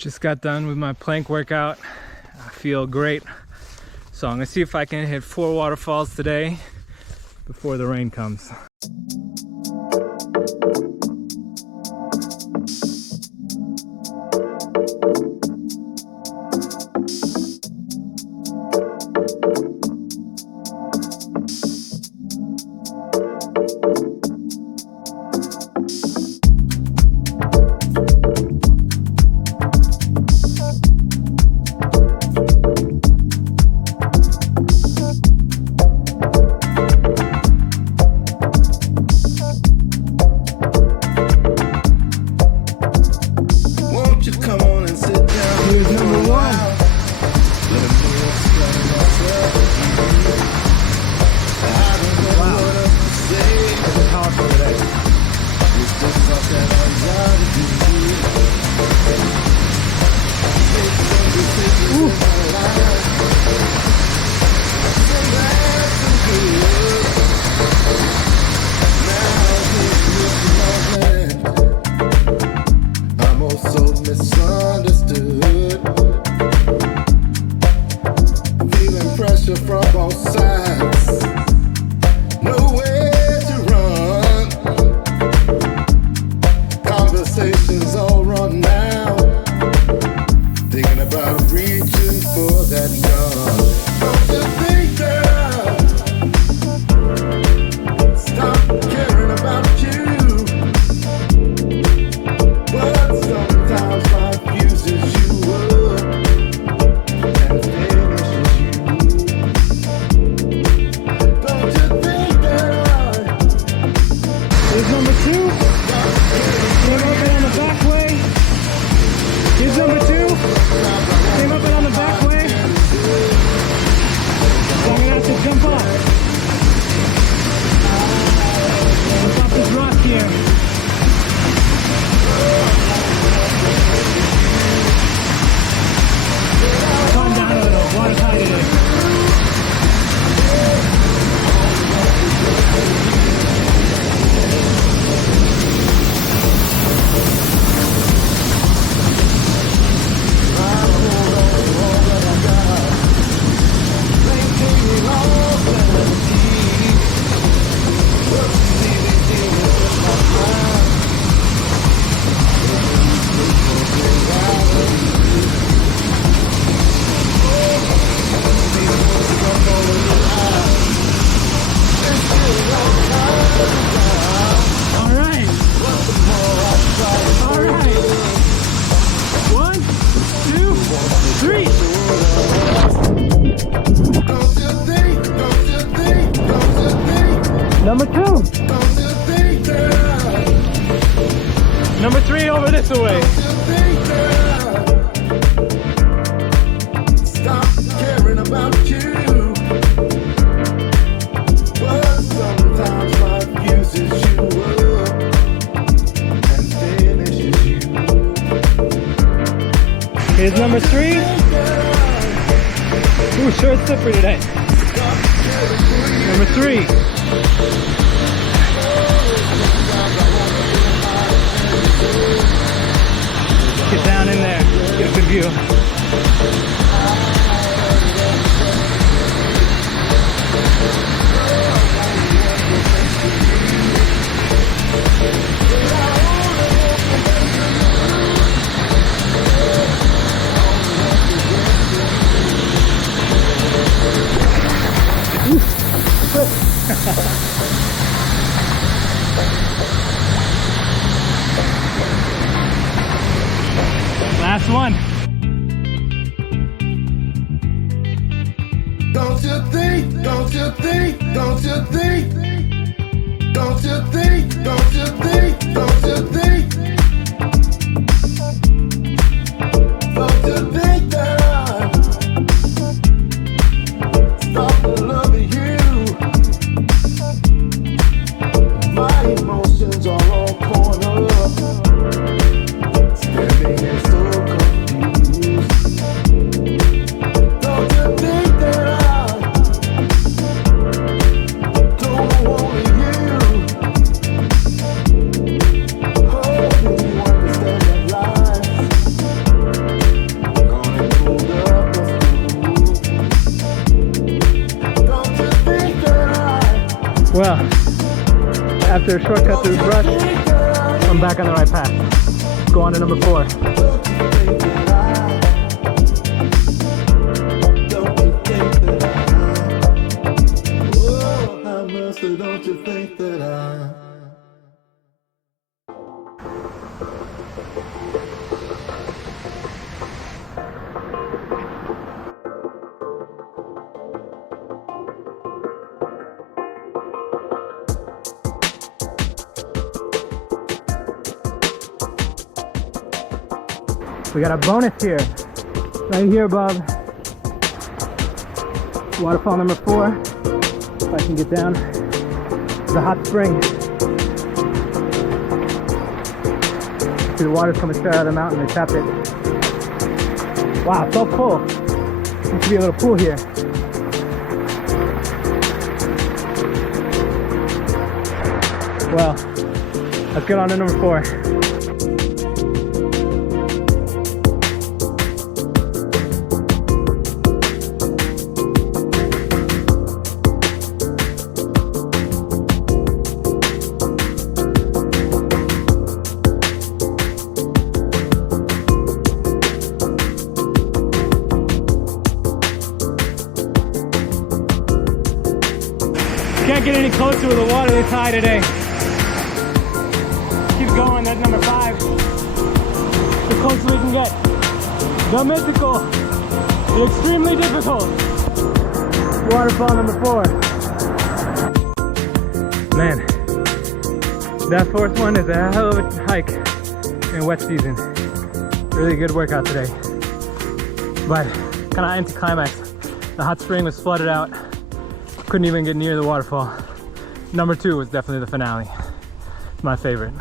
Just got done with my plank workout. I feel great. So I'm gonna see if I can hit 4 waterfalls today before the rain comes. Number 2. Number 3 over this way. Stop caring about you. But sometimes life uses you up and finishes you. Here's number 3. Ooh, sure it's slippery today. Number 3. Get down in there, get a good view. Last one. Don't you think, don't you think, don't you think, don't you think, don't you think, don't you think, don't you think that I stop loving you? My emotions are all torn up, standing here so confused. Don't you think that I don't want you? After a shortcut through brush, I'm back on the right path. Let's go on to number 4. Don't you think that We got a bonus here, right here above waterfall number 4. If I can get down to the hot spring. See the water's coming straight out of the mountain, they tapped it. Wow, it's so full. Used to be a little pool here. Well, let's get on to number 4. Can't get any closer with the water this high today. Keep going, that's number 5. The closer we can get. The mythical, the extremely difficult waterfall number 4. Man, that 4th one is a hell of a hike in wet season. Really good workout today. But kind of anticlimax. The hot spring was flooded out. Couldn't even get near the waterfall. Number 2 was definitely the finale. My favorite.